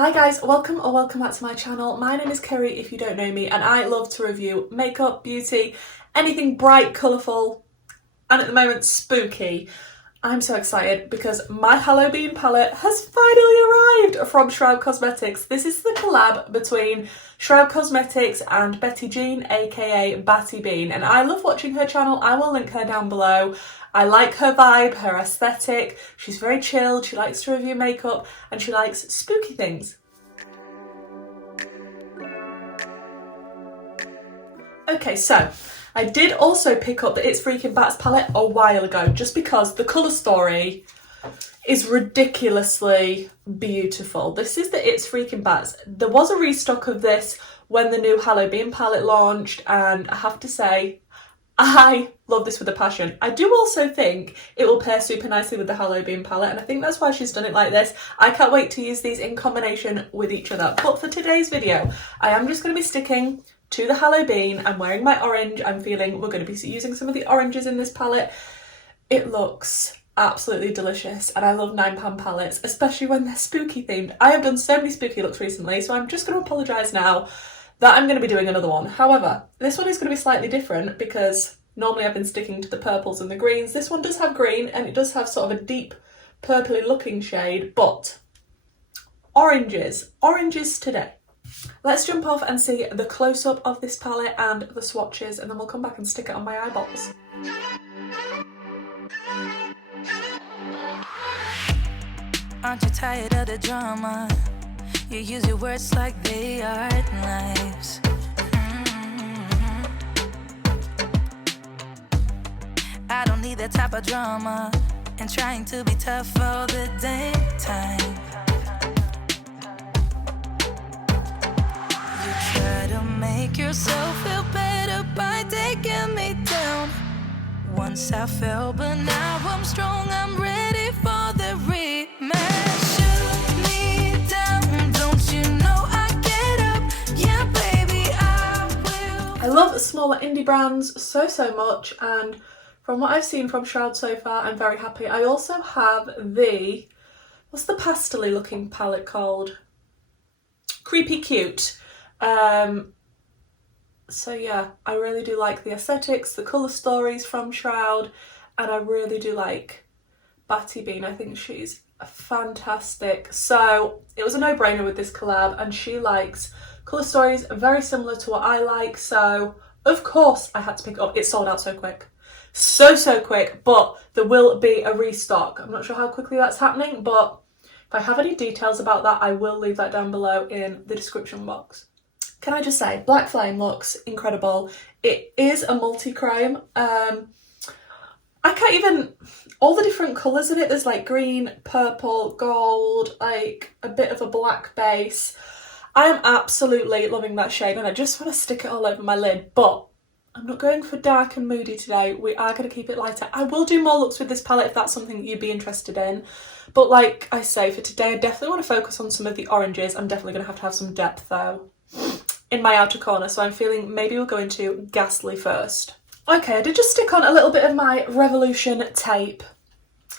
Hi guys, welcome or welcome back to my channel. My name is Kerry if you don't know me, and I love to review makeup, beauty, anything bright, colourful, and at the moment spooky. I'm so excited because my Halloween palette has finally arrived from Shroud Cosmetics. This is the collab between Shroud Cosmetics and Betty Jean, aka Batty Bean, and I love watching her channel. I will link her down below. I like her vibe, her aesthetic. She's very chilled, she likes to review makeup, and she likes spooky things. Okay, so I did also pick up the It's Freaking Bats palette a while ago, just because the colour story is ridiculously beautiful. This is the It's Freaking Bats. There was a restock of this when the new Halloween palette launched, and I have to say, I love this with a passion. I do also think it will pair super nicely with the Halloween palette, and I think that's why she's done it like this. I can't wait to use these in combination with each other. But for today's video, I am just going to be sticking to the Halloween. I'm wearing my orange. I'm feeling we're going to be using some of the oranges in this palette. It looks absolutely delicious, and I love £9 palettes, especially when they're spooky themed. I have done so many spooky looks recently, so I'm just going to apologise now that I'm going to be doing another one. However, this one is going to be slightly different because normally I've been sticking to the purples and the greens. This one does have green and it does have sort of a deep purpley looking shade, but oranges today. Let's jump off and see the close-up of this palette and the swatches, and then we'll come back and stick it on my eyeballs. Aren't you tired of the drama? You use your words like they are knives. I don't need that type of drama and trying to be tough all the damn time. You try to make yourself feel better by taking me down. Once I fell, but now I'm strong. I'm ready for the rematch. Shoot me down, don't you know I get up? Yeah, baby, I will. I love smaller indie brands so much, and from what I've seen from Shroud so far, I'm very happy. I also have the, what's the pastel-y looking palette called? Creepy Cute. So yeah, I really do like the aesthetics, the colour stories from Shroud, and I really do like Batty Bean. I think she's fantastic. So it was a no-brainer with this collab, and she likes colour stories very similar to what I like, so of course I had to pick it up. It sold out so quick. So quick, but there will be a restock. I'm not sure how quickly that's happening, but if I have any details about that, I will leave that down below in the description box. Can I just say, Black Flame looks incredible. It is a multi-chrome. I can't even, all the different colours in it, there's like green, purple, gold, like a bit of a black base. I am absolutely loving that shade, and I just want to stick it all over my lid, but I'm not going for dark and moody today. We are going to keep it lighter. I will do more looks with this palette if that's something that you'd be interested in. But like I say, for today, I definitely want to focus on some of the oranges. I'm definitely going to have some depth though in my outer corner. So I'm feeling maybe we'll go into Ghastly first. Okay, I did just stick on a little bit of my Revolution tape.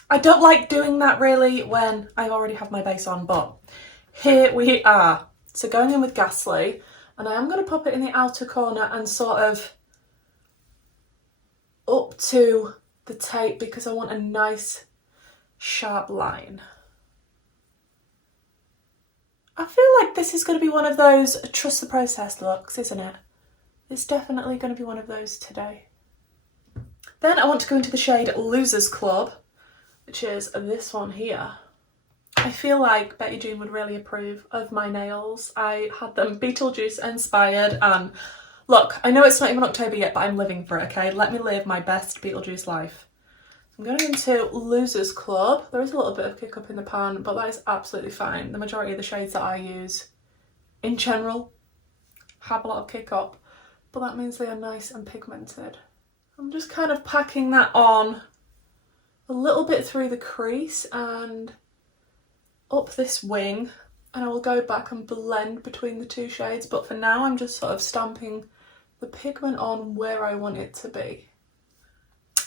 I don't like doing that really when I already have my base on, but here we are. So going in with Ghastly, and I am going to pop it in the outer corner and sort of up to the tape because I want a nice sharp line. I feel like this is going to be one of those trust the process looks, isn't it? It's definitely going to be one of those today. Then I want to go into the shade Losers Club, which is this one here. I feel like Betty Jean would really approve of my nails. I had them Beetlejuice inspired, and look, I know it's not even October yet, but I'm living for it, okay? Let me live my best Beetlejuice life. I'm going into Losers Club. There is a little bit of kick up in the pan, but that is absolutely fine. The majority of the shades that I use, in general, have a lot of kick up, but that means they are nice and pigmented. I'm just kind of packing that on a little bit through the crease and up this wing, and I will go back and blend between the two shades, but for now I'm just sort of stamping the pigment on where I want it to be.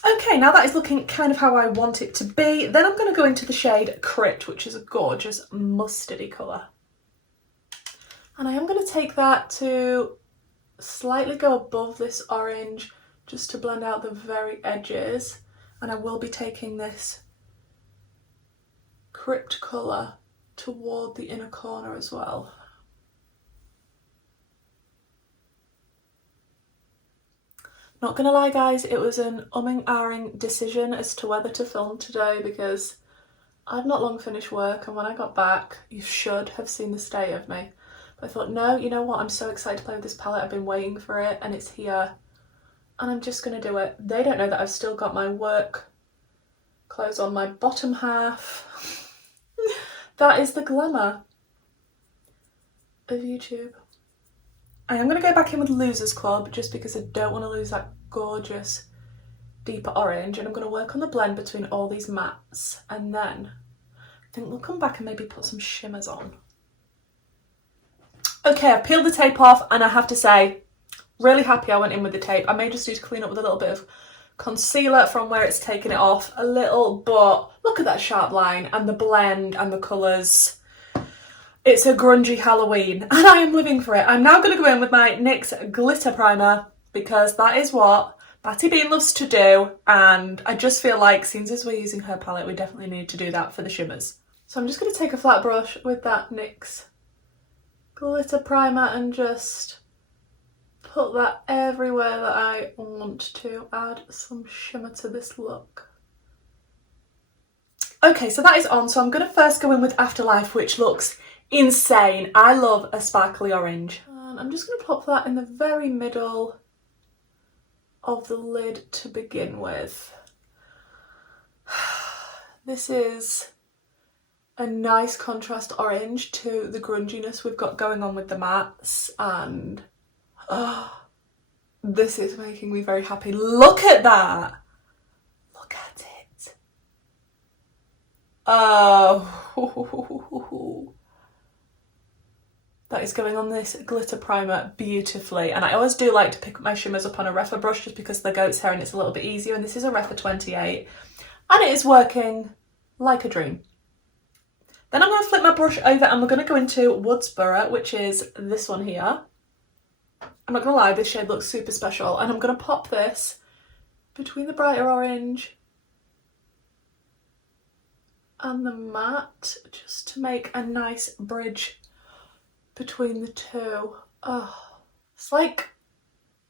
Okay, now that is looking kind of how I want it to be. Then I'm going to go into the shade Crit, which is a gorgeous mustardy colour. And I am going to take that to slightly go above this orange just to blend out the very edges. And I will be taking this Crypt colour toward the inner corner as well. Not gonna lie guys, it was an umming ahhing decision as to whether to film today because I've not long finished work, and when I got back you should have seen the state of me. But I thought, no, you know what, I'm so excited to play with this palette, I've been waiting for it and it's here and I'm just gonna do it. They don't know that I've still got my work clothes on my bottom half. That is the glamour of YouTube. I am going to go back in with Losers Club just because I don't want to lose that gorgeous deeper orange, and I'm going to work on the blend between all these mattes, and then I think we'll come back and maybe put some shimmers on. Okay, I've peeled the tape off and I have to say, really happy I went in with the tape. I may just need to clean up with a little bit of concealer from where it's taken it off a little, but look at that sharp line and the blend and the colours. It's a grungy Halloween and I am living for it. I'm now going to go in with my NYX glitter primer because that is what Batty Bean loves to do, and I just feel like since as we're using her palette we definitely need to do that for the shimmers. So I'm just going to take a flat brush with that NYX glitter primer and just put that everywhere that I want to add some shimmer to this look. Okay, so that is on, so I'm going to first go in with Afterlife, which looks insane. I love a sparkly orange. And I'm just going to pop that in the very middle of the lid to begin with. This is a nice contrast orange to the grunginess we've got going on with the mattes, and this is making me very happy. Look at that! Look at it! Oh, that is going on this glitter primer beautifully. And I always do like to pick up my shimmers up on a Refa brush just because they're goat's hair and it's a little bit easier. And this is a Refa 28 and it is working like a dream. Then I'm going to flip my brush over and we're going to go into Woodsboro, which is this one here. I'm not going to lie, this shade looks super special, and I'm going to pop this between the brighter orange and the matte just to make a nice bridge between the two. Oh, it's like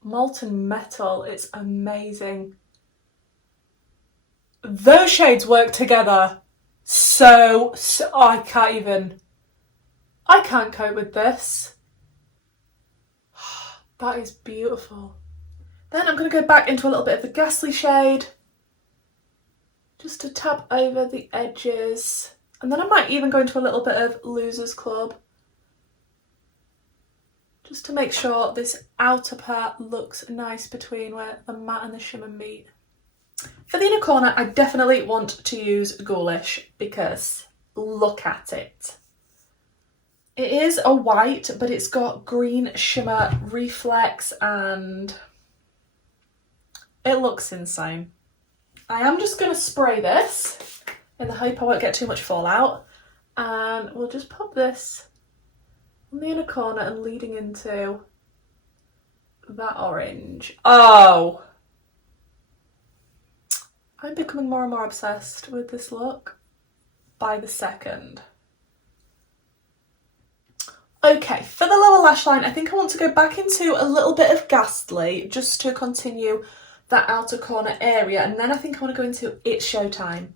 molten metal. It's amazing. Those shades work together so I can't cope with this. That is beautiful. Then I'm going to go back into a little bit of the Ghastly shade just to tap over the edges, and then I might even go into a little bit of Losers Club just to make sure this outer part looks nice between where the matte and the shimmer meet. For the inner corner, I definitely want to use Ghoulish because look at it. It is a white, but it's got green shimmer reflex and it looks insane. I am just going to spray this in the hope I won't get too much fallout, and we'll just pop this on the inner corner and leading into that orange. Oh! I'm becoming more and more obsessed with this look by the second. Okay, for the lower lash line, I think I want to go back into a little bit of Ghastly just to continue that outer corner area, and then I think I want to go into It's Showtime.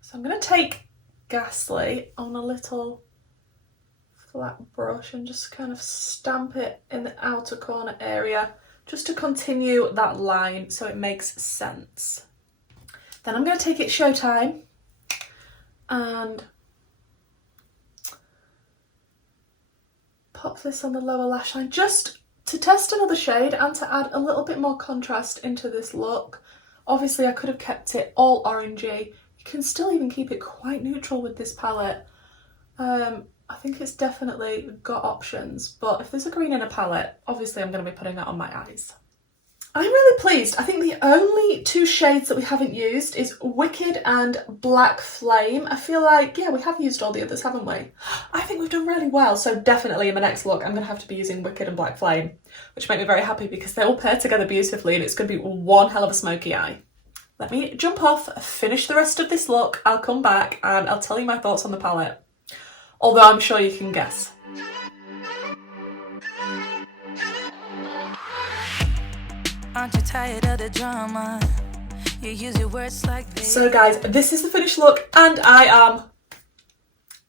So I'm going to take Ghastly on a little flat brush and just kind of stamp it in the outer corner area just to continue that line so it makes sense. Then I'm going to take It's Showtime and pop this on the lower lash line just to test another shade and to add a little bit more contrast into this look. Obviously I could have kept it all orangey. You can still even keep it quite neutral with this palette. I think it's definitely got options, but if there's a green in a palette, obviously I'm going to be putting that on my eyes. I'm really pleased. I think the only two shades that we haven't used is Wicked and Black Flame. I feel like, yeah, we have used all the others, haven't we? I think we've done really well. So definitely in my next look, I'm going to have to be using Wicked and Black Flame, which make me very happy because they all pair together beautifully and it's going to be one hell of a smoky eye. Let me jump off, finish the rest of this look. I'll come back and I'll tell you my thoughts on the palette. Although I'm sure you can guess. Aren't you tired of the drama? You use your words like this. So guys, this is the finished look and I am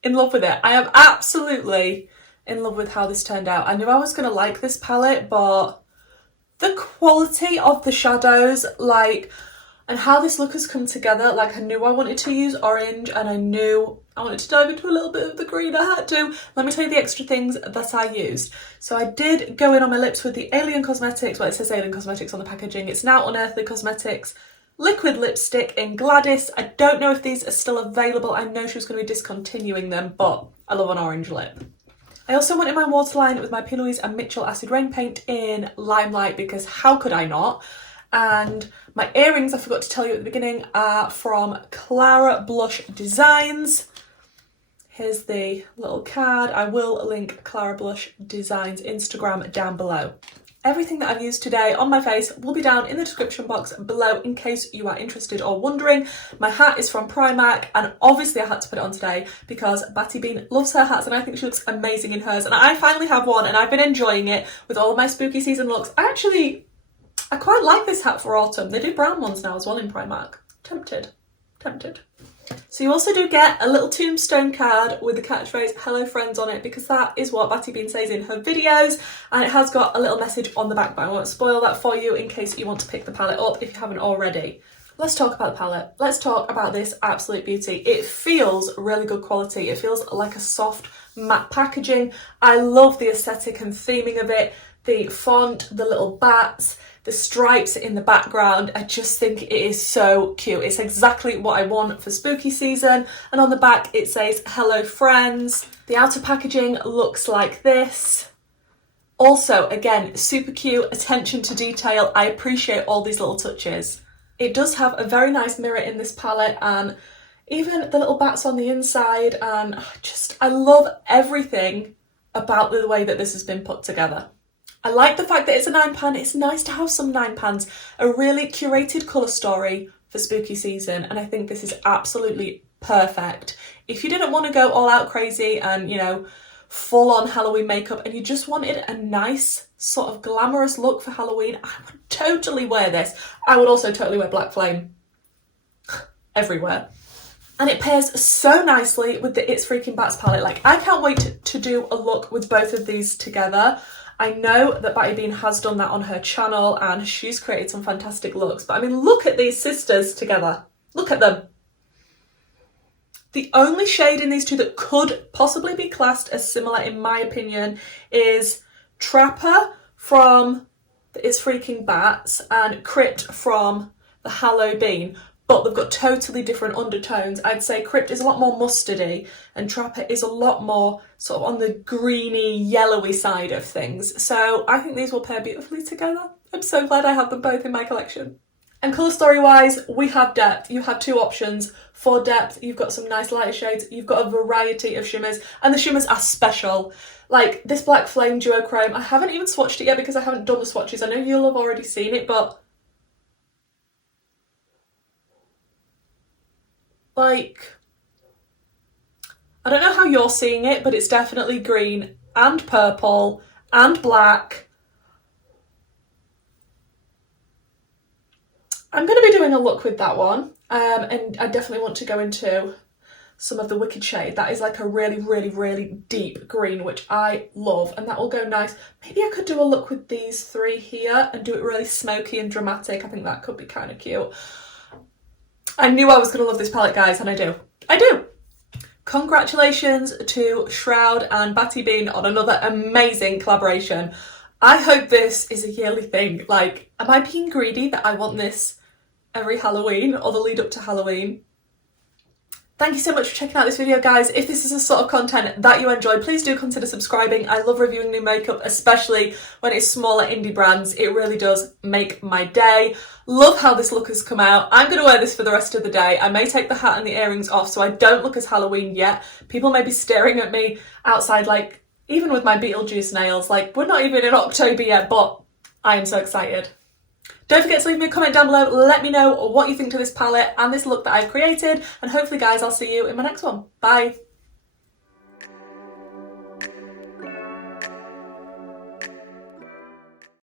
in love with it. I am absolutely in love with how this turned out. I knew I was going to like this palette, but the quality of the shadows, like, and how this look has come together, like I knew I wanted to use orange and I knew I wanted to dive into a little bit of the green. I had to. Let me tell you the extra things that I used. So I did go in on my lips with the Alien Cosmetics, well it says Alien Cosmetics on the packaging, it's now Unearthly Cosmetics liquid lipstick in Gladys. I don't know if these are still available. I know she was going to be discontinuing them, but I love an orange lip. I also went in my waterline with my P. Louise and Mitchell Acid Rain paint in Limelight because how could I not? And my earrings, I forgot to tell you at the beginning, are from Clara Blush Designs. Here's the little card. I will link Clara Blush Designs Instagram down below. Everything that I've used today on my face will be down in the description box below in case you are interested or wondering. My hat is from Primark and obviously I had to put it on today because Batty Bean loves her hats and I think she looks amazing in hers, and I finally have one and I've been enjoying it with all of my spooky season looks. I quite like this hat for autumn. They do brown ones now as well in Primark. Tempted. So you also do get a little tombstone card with the catchphrase "Hello Friends" on it because that is what Batty Bean says in her videos, and it has got a little message on the back, but I won't spoil that for you in case you want to pick the palette up if you haven't already. Let's talk about the palette. Let's talk about this absolute beauty. It feels really good quality. It feels like a soft matte packaging. I love the aesthetic and theming of it. The font, the little bats, the stripes in the background, I just think it is so cute. It's exactly what I want for spooky season. And on the back it says "Hello Friends." The outer packaging looks like this. Also, again, super cute, attention to detail. I appreciate all these little touches. It does have a very nice mirror in this palette and even the little bats on the inside, and I love everything about the way that this has been put together. I like the fact that it's a 9pan. It's nice to have some 9pans, a really curated colour story for spooky season, and I think this is absolutely perfect. If you didn't want to go all out crazy and, you know, full on Halloween makeup and you just wanted a nice sort of glamorous look for Halloween, I would totally wear this. I would also totally wear Black Flame everywhere. And it pairs so nicely with the It's Freaking Bats palette. Like, I can't wait to do a look with both of these together. I know that Batty Bean has done that on her channel and she's created some fantastic looks, but I mean, look at these sisters together. Look at them. The only shade in these two that could possibly be classed as similar, in my opinion, is Trapper from the It's Freaking Bats and Crypt from the Halloween. But they've got totally different undertones. I'd say Crypt is a lot more mustardy and Trapper is a lot more sort of on the greeny, yellowy side of things. So I think these will pair beautifully together. I'm so glad I have them both in my collection. And colour story wise, we have depth. You have two options. For depth, you've got some nice lighter shades. You've got a variety of shimmers and the shimmers are special. Like this Black Flame Duochrome, I haven't even swatched it yet because I haven't done the swatches. I know you'll have already seen it, but like, I don't know how you're seeing it, but it's definitely green and purple and black. I'm going to be doing a look with that one, and I definitely want to go into some of the Wicked shade. That is like a really, really, really deep green, which I love, and that will go nice. Maybe I could do a look with these three here and do it really smoky and dramatic. I think that could be kind of cute. I knew I was going to love this palette, guys, and I do. I do. Congratulations to Shroud and Batty Bean on another amazing collaboration. I hope this is a yearly thing. Like, am I being greedy that I want this every Halloween or the lead up to Halloween? Thank you so much for checking out this video, guys. If this is the sort of content that you enjoy, please do consider subscribing. I love reviewing new makeup, especially when it's smaller indie brands. It really does make my day. Love how this look has come out. I'm going to wear this for the rest of the day. I may take the hat and the earrings off so I don't look as Halloween yet. People may be staring at me outside, like, even with my Beetlejuice nails. Like, we're not even in October yet, but I am so excited. Don't forget to leave me a comment down below, let me know what you think to this palette and this look that I've created, and hopefully guys I'll see you in my next one. Bye!